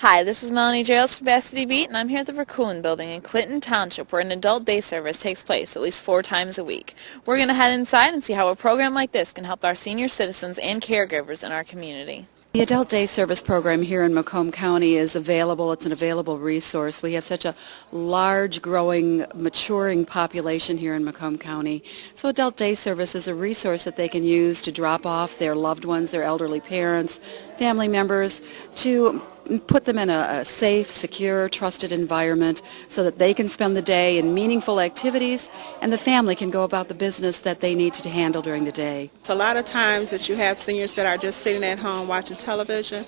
Hi, this is Melanie Giles from Varsity Beat, and I'm here at the Raccoon Building in Clinton Township, where an adult day service takes place at least 4 times a week. We're going to head inside and see how a program like this can help our senior citizens and caregivers in our community. The Adult Day Service Program here in Macomb County is available. It's an available resource. We have such a large, growing, maturing population here in Macomb County. So Adult Day Service is a resource that they can use to drop off their loved ones, their elderly parents, family members, to put them in a safe, secure, trusted environment so that they can spend the day in meaningful activities and the family can go about the business that they need to handle during the day. It's a lot of times that you have seniors that are just sitting at home watching television,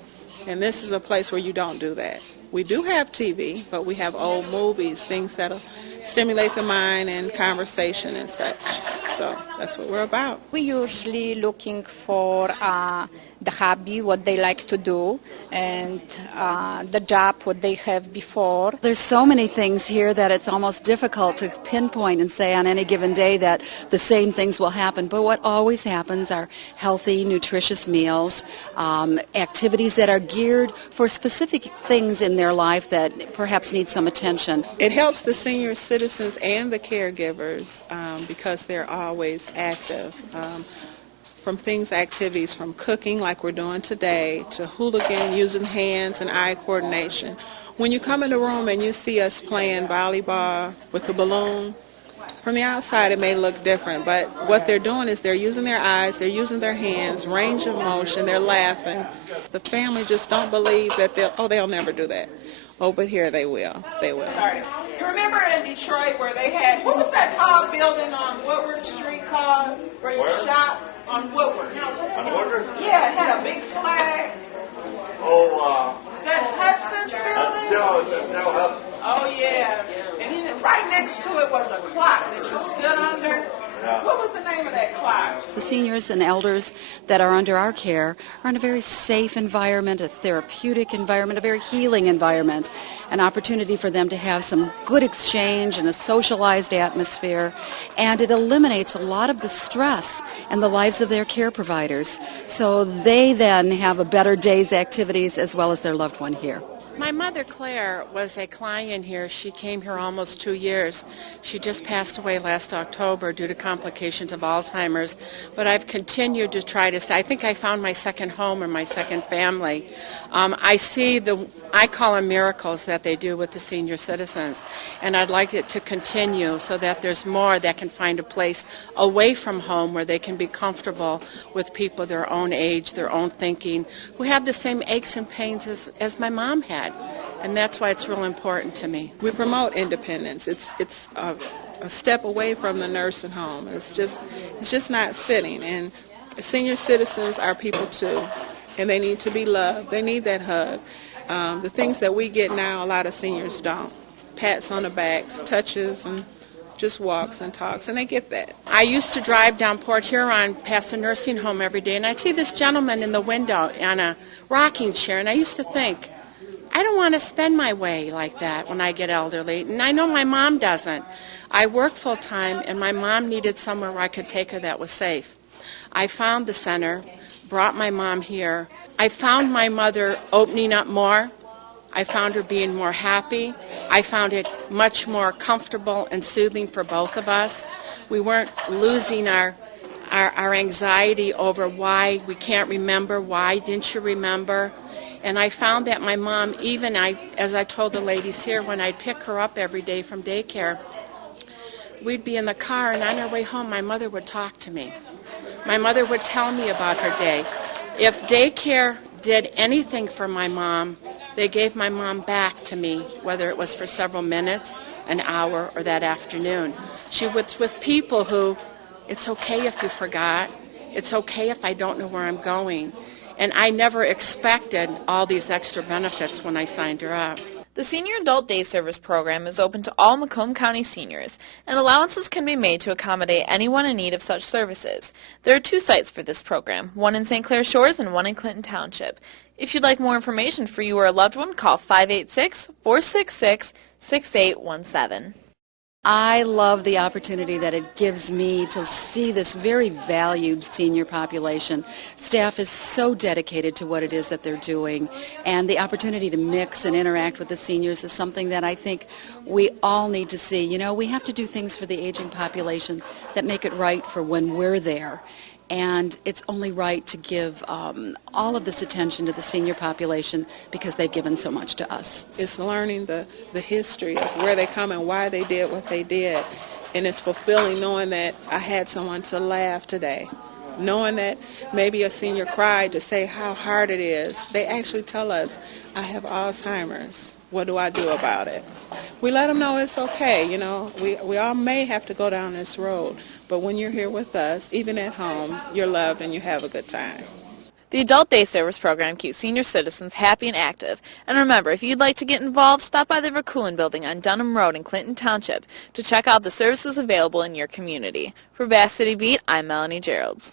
and this is a place where you don't do that. We do have TV, but we have old movies, things that'll stimulate the mind and conversation and such. So that's what we're about. We're usually looking for the hobby, what they like to do, and the job, what they have before. There's so many things here that it's almost difficult to pinpoint and say on any given day that the same things will happen. But what always happens are healthy, nutritious meals, activities that are geared for specific things in their life that perhaps need some attention. It helps the senior citizens and the caregivers because they're always active. From activities from cooking like we're doing today to hooligan, using hands and eye coordination. When you come in the room and you see us playing volleyball with a balloon, from the outside it may look different, but what they're doing is they're using their eyes, they're using their hands, range of motion, they're laughing. The family just don't believe that they'll never do that. Oh, but here they will. They will. Sorry. You remember in Detroit where they had, what was that tall building on Woodward Street called, where you shop on Woodward? On Woodward? Yeah, it had a big flag. Oh, Is that Hudson's building? no, it's no Hudson. Oh, yeah. And then right next to it was a clock that you stood under. Yeah. What was the name of that clock? The seniors and elders that are under our care are in a very safe environment, a therapeutic environment, a very healing environment, an opportunity for them to have some good exchange in a socialized atmosphere, and it eliminates a lot of the stress in the lives of their care providers, so they then have a better day's activities as well as their loved one here. My mother, Claire, was a client here. She came here almost 2 years. She just passed away last October due to complications of Alzheimer's, but I've continued to try to stay. I think I found my second home or my second family. I call them miracles that they do with the senior citizens, and I'd like it to continue so that there's more that can find a place away from home where they can be comfortable with people their own age, their own thinking, who have the same aches and pains as my mom had. And that's why it's real important to me. We promote independence. It's a step away from the nursing home. It's just not sitting. And senior citizens are people too, and they need to be loved. They need that hug. The things that we get now, a lot of seniors don't. Pats on the backs, touches, and just walks and talks, and they get that. I used to drive down Port Huron past a nursing home every day, and I'd see this gentleman in the window on a rocking chair, and I used to think, I don't want to spend my way like that when I get elderly, and I know my mom doesn't. I work full-time, and my mom needed somewhere where I could take her that was safe. I found the center, brought my mom here. I found my mother opening up more. I found her being more happy. I found it much more comfortable and soothing for both of us. We weren't losing our anxiety over why we can't remember, why didn't you remember? And I found that my mom, as I told the ladies here, when I'd pick her up every day from daycare, we'd be in the car, and on our way home, my mother would talk to me. My mother would tell me about her day. If daycare did anything for my mom, they gave my mom back to me, whether it was for several minutes, an hour, or that afternoon. She was with people who, it's okay if you forgot. It's okay if I don't know where I'm going. And I never expected all these extra benefits when I signed her up. The Senior Adult Day Service Program is open to all Macomb County seniors, and allowances can be made to accommodate anyone in need of such services. There are 2 sites for this program, one in St. Clair Shores and one in Clinton Township. If you'd like more information for you or a loved one, call 586-466-6817. I love the opportunity that it gives me to see this very valued senior population. Staff is so dedicated to what it is that they're doing, and the opportunity to mix and interact with the seniors is something that I think we all need to see. You know, we have to do things for the aging population that make it right for when we're there. And it's only right to give all of this attention to the senior population because they've given so much to us. It's learning the history of where they come and why they did what they did. And it's fulfilling knowing that I had someone to laugh today. Knowing that maybe a senior cried to say how hard it is. They actually tell us, I have Alzheimer's. What do I do about it? We let them know it's okay. You know, we all may have to go down this road, but when you're here with us, even at home, you're loved and you have a good time. The Adult Day Service Program keeps senior citizens happy and active. And remember, if you'd like to get involved, stop by the Verkulen Building on Dunham Road in Clinton Township to check out the services available in your community. For Bass City Beat, I'm Melanie Geralds.